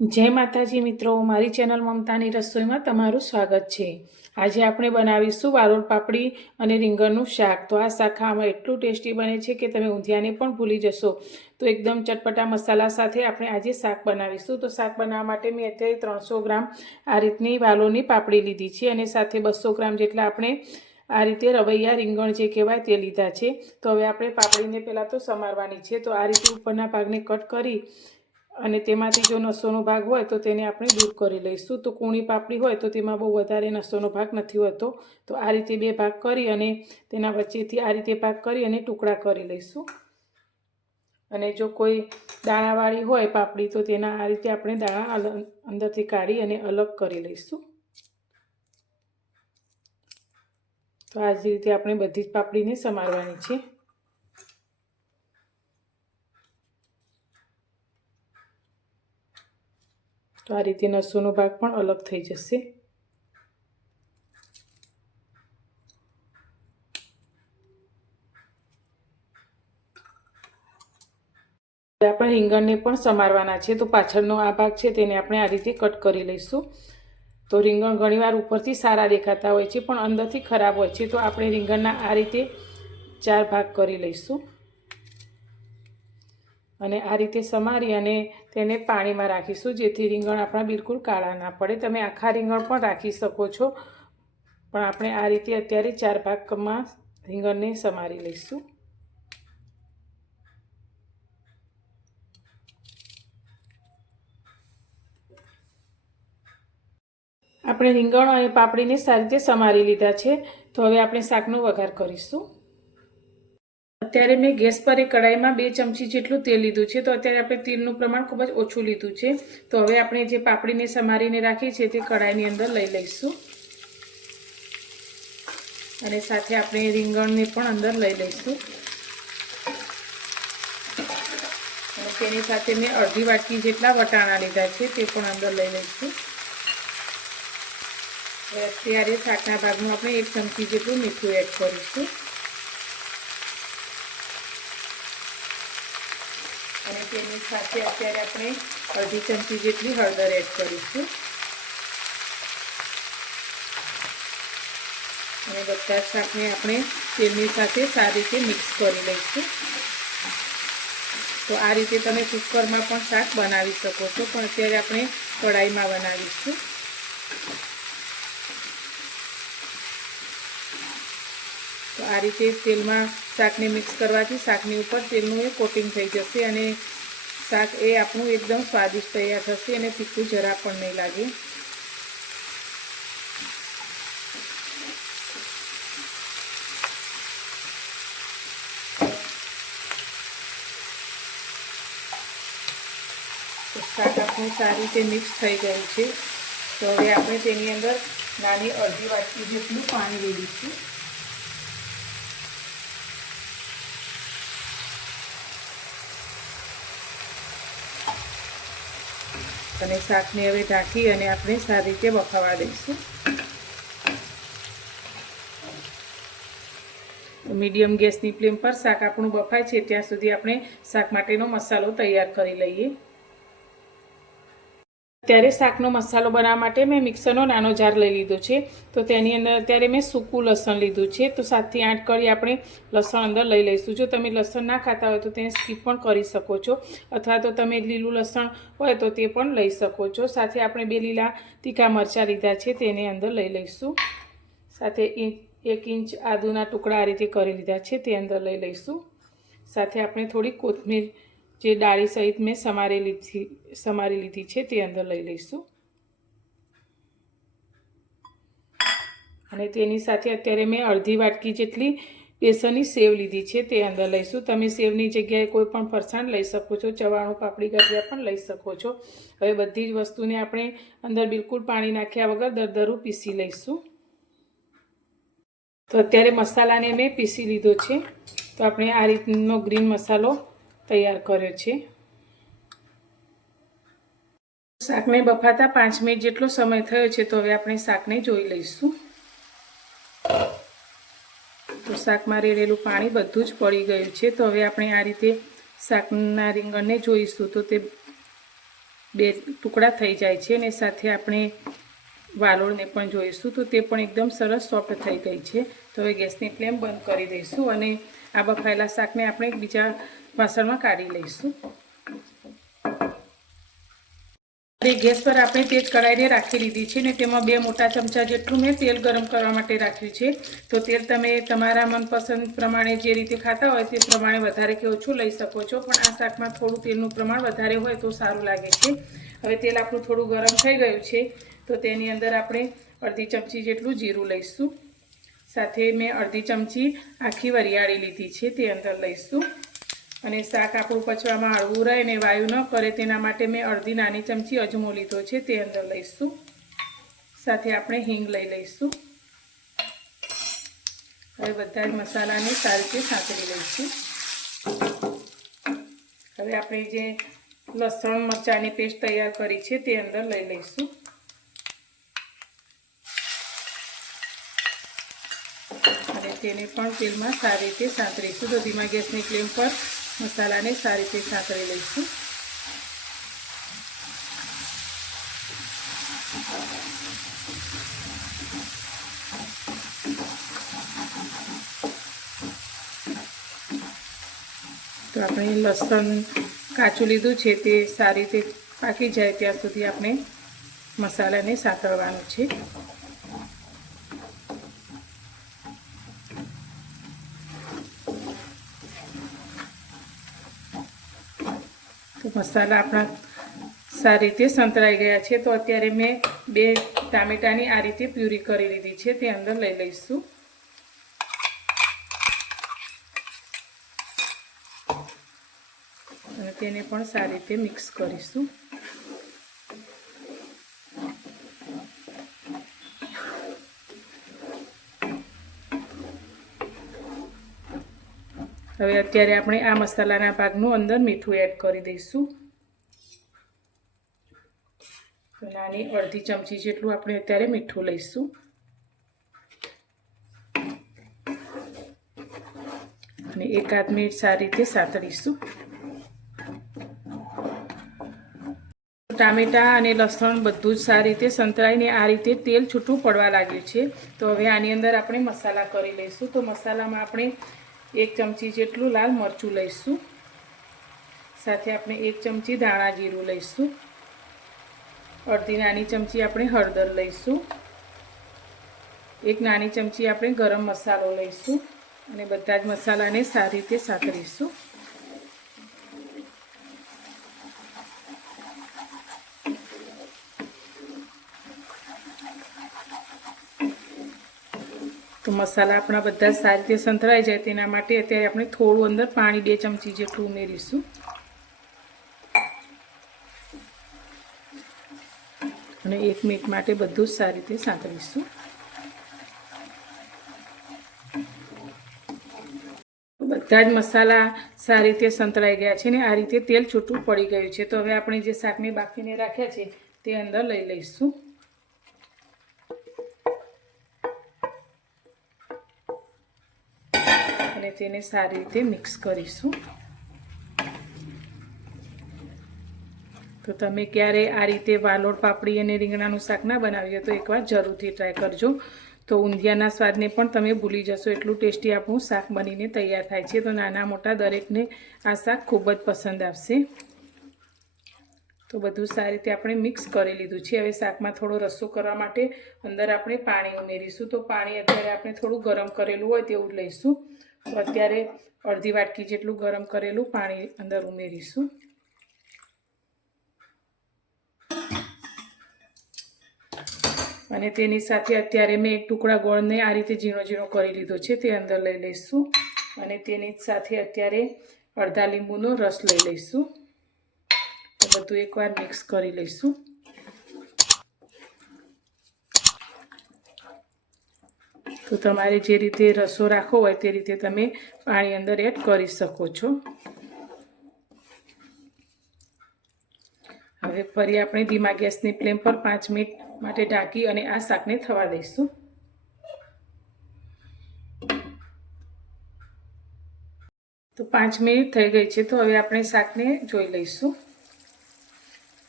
जय माताजी मित्रों, मारी चेनल ममतानी रसोई में तमारुं स्वागत है। आज आपणे बनावीशुं वालोड़ पापड़ी अने રીંગણનું શાક। तो आ शाक खावामां एटलुं टेस्टी बने छे कि तमे ऊंधियाने पण भूली जशो। तो एकदम चटपटा मसाला साथे आपणे आजे शाक बनावीशुं। तो शाक बनाववा माटे मैं अत्यारे 300 ग्राम आ रीतनी वालोळनी पापड़ी लीधी छे अने साथे 200 ग्राम जेटला आपणे आ रीते रवैया રીંગણ जे कहेवाय ते लीधा छे। तो हवे आपणे पापड़ीने पहेला तो समारवानी छे। तो आ रीते उपરના भागने कट करी અને તેમાંથી જો નસોનો ભાગ હોય તો તેને આપણે દૂર કરી લઈશું। તો કૂણી પાપડી હોય તો તેમાં બહુ વધારે નસોનો ભાગ નથી હોતો। તો આ રીતે બે ભાગ કરી અને તેના વચ્ચેથી આ રીતે ભાગ કરી અને ટુકડા કરી લઈશું। અને જો કોઈ દાણાવાળી હોય પાપડી તો તેના આ રીતે આપણે દાણા અંદરથી કાઢી અને અલગ કરી લઈશું। તો આ જ રીતે આપણે બધી જ પાપડીને સમારવાની છે। तो आ रीते नसोनो भाग पण अलग थई जशे। આપણે રીંગણને પણ સમારવાના છે। તો પાછળનો આ ભાગ છે તેને આપણે આ રીતે કટ કરી લઈશું। તો રીંગણ ઘણીવાર ઉપરથી સારા દેખાતા હોય છે પણ અંદરથી ખરાબ હોય છે। તો આપણે રીંગણના આ રીતે 4 ભાગ કરી લઈશું અને આ રીતે સમારી અને તેને પાણીમાં રાખીશું જેથી રીંગણ આપણા બિલકુલ કાળા ના પડે। તમે આખા રીંગણ પણ રાખી શકો છો પણ આપણે આ રીતે અત્યારે 4 ભાગમાં રીંગણને સમારી લઈશું। આપણે રીંગણ અને પાપડીને સારી રીતે સમારી લીધા છે। તો હવે આપણે શાકનો વઘાર કરીશું। અત્યારે मैं गैस पर एक कढ़ाई में 2 चमची जेटलुं तेल लीधुं छे। तो अत्यारे आपणे तेलनुं प्रमाण खूब ज ओछुं लीधुं छे। तो हवे आपणे जे पापड़ीने समारीने राखी छे ते कढ़ाईनी अंदर लई लईशुं अने साथे आपणे રીંગણને पण अंदर लई लईशुं अने तेनी साथे मैं अर्धी वाटकी जेटला वटाणा लीधा छे ते पण अंदर लई लईशुं। अत्यारे शाकना भागमां आपणे 1 चमची जेटલું મીઠું एड करीशुं અને તેની સાથે અત્યારે આપણે અડધી ચમચી જેટલી હળદર એડ કરીશું અને બધા શાકને આપણે તેલની સાથે સારી રીતે મિક્સ કરી લઈશું। તો આ રીતે તમે કુકરમાં પણ શાક બનાવી શકો છો પણ અત્યારે આપણે કઢાઈમાં બનાવીશું। तो आ रीते तेल में शाक ने मिक्स करवाथी शाकनी ऊपर तेलनुं ए कोटिंग थई जशे अने शाक ए आपणुं एकदम स्वादिष्ट तैयार थशे अने तीखुं जरा पण नहीं लागे। तो शाक आपणुं सारी रीते मिक्स थई गयुं छे। तो हवे आपणे तेनी अंदर नानी अर्धी वाटकी जेटલું पाणी लई लईशुं અને શાકને હવે ઢાંકી અને આપણે સારી રીતે બફાવા દઈશું। મીડિયમ ગેસની ફ્લેમ પર શાક આપણું બફાય છે ત્યાં સુધી આપણે શાક માટેનો મસાલો તૈયાર કરી લઈએ। અત્યારે શાકનો મસાલો બનાવવા માટે મેં મિક્સરનો નાનો જાર લઈ લીધો છે। તો તેની અંદર અત્યારે મેં સૂકું લસણ લીધું છે। તો 7 થી 8 કળી આપણે લસણ અંદર લઈ લઈશું। જો તમે લસણ ના ખાતા હોય તો તેને સ્કીપ પણ કરી શકો છો અથવા તો તમે લીલું લસણ હોય તો તે પણ લઈ શકો છો। સાથે આપણે 2 લીલા તીખા મરચાં લીધા છે તેને અંદર લઈ લઈશું। સાથે 1 ઇંચ આદુના ટુકડા આ રીતે કરી લીધા છે તે અંદર લઈ લઈશું। સાથે આપણે થોડી કોથમીર જે ડાળી સહિત મેં સમારી લીધી છે તે અંદર લઈ લઈશું અને તેની સાથે અત્યારે મેં અડધી વાટકી જેટલી બેસનની સેવ લીધી છે તે અંદર લઈશું। તમે સેવની જગ્યાએ કોઈ પણ ફરસાણ લઈ શકો છો, ચવાણું પાપડી ગાંઠિયા પણ લઈ શકો છો। હવે બધી જ વસ્તુને આપણે અંદર બિલકુલ પાણી નાખ્યા વગર દરદરું પીસી લઈશું। તો અત્યારે મસાલાને મેં પીસી લીધો છે। તો આપણે આ રીતનો ગ્રીન મસાલો તૈયાર કર્યો છે। શાકને બફાતા 5 મિનિટ જેટલો સમય થયો છે। તો હવે આપણે શાકને જોઈ લઈશું। તો શાકમાં રેડેલું પાણી બધું જ પડી ગયું છે। તો હવે આપણે આ રીતે શાકના રીંગણને જોઈશું તો તે 2 ટુકડા થઈ જાય છે અને સાથે આપણે વાલોળને પણ જોઈશું તો તે પણ એકદમ સરસ સોફ્ટ થઈ ગઈ છે. તો હવે ગેસની ફ્લેમ બંધ કરી દઈશું અને આ બફાયેલા શાકને આપણે બીજા વાસણમાં કાઢી લઈશું. ગેસ પર આપણે તે જ કઢાઈને રાખી લીધી છે ને તેમાં 2 મોટા ચમચા જેટલું મેં તેલ ગરમ કરવા માટે રાખ્યું છે. તો તેલ તમે તમારા મનપસંદ પ્રમાણે જે રીતે ખાતા હોય તે પ્રમાણે વધારે કે ઓછું લઈ શકો છો, પણ આ શાકમાં થોડું તેલનું પ્રમાણ વધારે હોય તો સારું લાગે છે. હવે તેલ આપણું થોડું ગરમ થઈ ગયું છે તો તેની અંદર આપણે અડધી ચમચી જેટલું જીરું લઈશું. સાથે મેં અડધી ચમચી આખી વરિયાળી લીધી છે તે અંદર લઈશું. અને શાક આપણું પચવામાં હળવું રહે અને વાયુ ન કરે તેના માટે મેં અડધી નાની ચમચી અજમો લીધો છે તે અંદર લઈશું. સાથે આપણે હિંગ લઈ લઈશું. હવે બધા જ મસાલાને સારી રીતે સાંતળી લઈશું. હવે આપણે જે લસણ મરચાંની પેસ્ટ તૈયાર કરી છે તે અંદર લઈ લઈશું. અને તેને પણ તેલમાં સારી રીતે સાંતળીશું. તો ધીમા ગેસની ફ્લેમ પર મસાલાને સારી રીતે સાંતળી લઈશું. તો આપણે લસણ કાચું લીધું છે તે સારી રીતે પાકી જાય ત્યાં સુધી આપણે મસાલાને સાંતળવાનું છે. તો મસાલા આપણા સારી રીતે સંતળાઈ ગયા છે. તો અત્યારે મેં 2 ટામેટાની આ રીતે પ્યુરી કરી લીધી છે તે અંદર લઈ લઈશું. અને તેને પણ સારી રીતે મિક્સ કરીશું. હવે અત્યારે આપણે આ મસાલાના ભાગનું અંદર મીઠું એડ કરી દઈશું. તો નાની અડધી ચમચી જેટલું આપણે અત્યારે મીઠું લઈશું. અને 1-8 મિનિટ સારી રીતે સાંતળીશું. ટામેટાં અને લસણ બધું જ સારી રીતે સંતળાઈને આ રીતે તેલ છૂટું પડવા લાગ્યું છે. તો હવે આની અંદર આપણે મસાલા કરી લઈશું. તો મસાલામાં આપણે 1 ચમચી જેટલું લાલ મરચું લઈશું. સાથે આપણે 1 ચમચી ધાણા જીરું લઈશું. અડધી નાની ચમચી આપણે હળદર લઈશું. 1 નાની ચમચી આપણે ગરમ મસાલો લઈશું. અને બધા જ મસાલાને સારી રીતે સાંતળીશું. તો મસાલા આપણા બધા સારી રીતે સંતળાઈ જાય તેના માટે અત્યારે આપણે થોડું અંદર પાણી 2 ચમચી જેટલું ઉમેરીશું. અને 1 મિનિટ માટે બધું જ સારી રીતે સાંતળીશું. બધા જ મસાલા સારી રીતે સંતળાઈ ગયા છે ને આ રીતે તેલ છૂટું પડી ગયું છે. તો હવે આપણે જે શાકને બાફીને રાખ્યા છે તે અંદર લઈ લઈશું. અને તેને સારી રીતે મિક્સ કરીશું. તો તમે ક્યારે આ રીતે વાલોળ પાપડી અને રીંગણાનું શાક ના બનાવ્યું તો એકવાર જરૂરથી ટ્રાય કરજો. તો ઊંધિયાના સ્વાદને પણ તમે ભૂલી જશો એટલું ટેસ્ટી આપણું શાક બનીને તૈયાર થાય છે. તો નાના મોટા દરેકને આ શાક ખૂબ જ પસંદ આવશે. તો બધું સારી રીતે આપણે મિક્સ કરી લીધું છે. હવે શાકમાં થોડો રસો કરવા માટે અંદર આપણે પાણી ઉમેરીશું. તો પાણી અત્યારે આપણે થોડું ગરમ કરેલું હોય તેવું લઈશું. તો અત્યારે અડધી વાટકી જેટલું ગરમ કરેલું પાણી અંદર ઉમેરીશું. અને તેની સાથે અત્યારે મેં 1 ટુકડા ગોળને આ રીતે ઝીણો ઝીણો કરી લીધો છે તે અંદર લઈ લઈશું. અને તેની સાથે અત્યારે અડધા લીંબુનો રસ લઈ લઈશું. તો બધું એકવાર મિક્સ કરી લઈશું. તો તમારે જે રીતે રસો રાખવો હોય તે રીતે તમે પાણી અંદર એડ કરી શકો છો. હવે ફરી આપણે ધીમા ગેસની ફ્લેમ પર 5 મિનિટ માટે ઢાંકી અને આ શાકને થવા દઈશું. તો 5 મિનિટ થઈ ગઈ છે. તો હવે આપણે શાકને જોઈ લઈશું.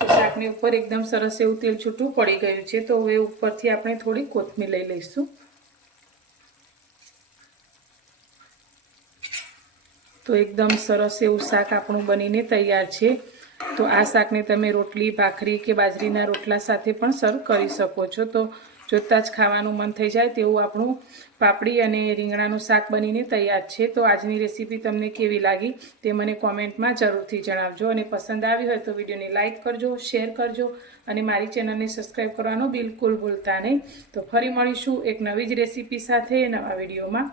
તો શાક શાકની ઉપર એકદમ સરસ એવું તેલ છૂટું પડી ગયું છે. તો હવે ઉપરથી આપણે થોડી કોથમીર લઈ લઈશું. તો એકદમ સરસ એવું શાક આપણું બનીને તૈયાર છે. તો આ શાકને તમે રોટલી, ભાખરી કે બાજરીના રોટલા સાથે પણ સર્વ કરી શકો છો. તો જોતાં જ ખાવાનું મન થઈ જાય તેવું આપણું પાપડી અને રીંગણાનું શાક બનીને તૈયાર છે. તો આજની રેસીપી તમને કેવી લાગી તે મને કોમેન્ટમાં જરૂરથી જણાવજો. અને પસંદ આવી હોય તો વિડીયોને લાઇક કરજો, શેર કરજો અને મારી ચેનલને સબસ્ક્રાઈબ કરવાનું બિલકુલ ભૂલતા નહીં. તો ફરી મળીશું એક નવી જ રેસીપી સાથે નવા વિડીયોમાં.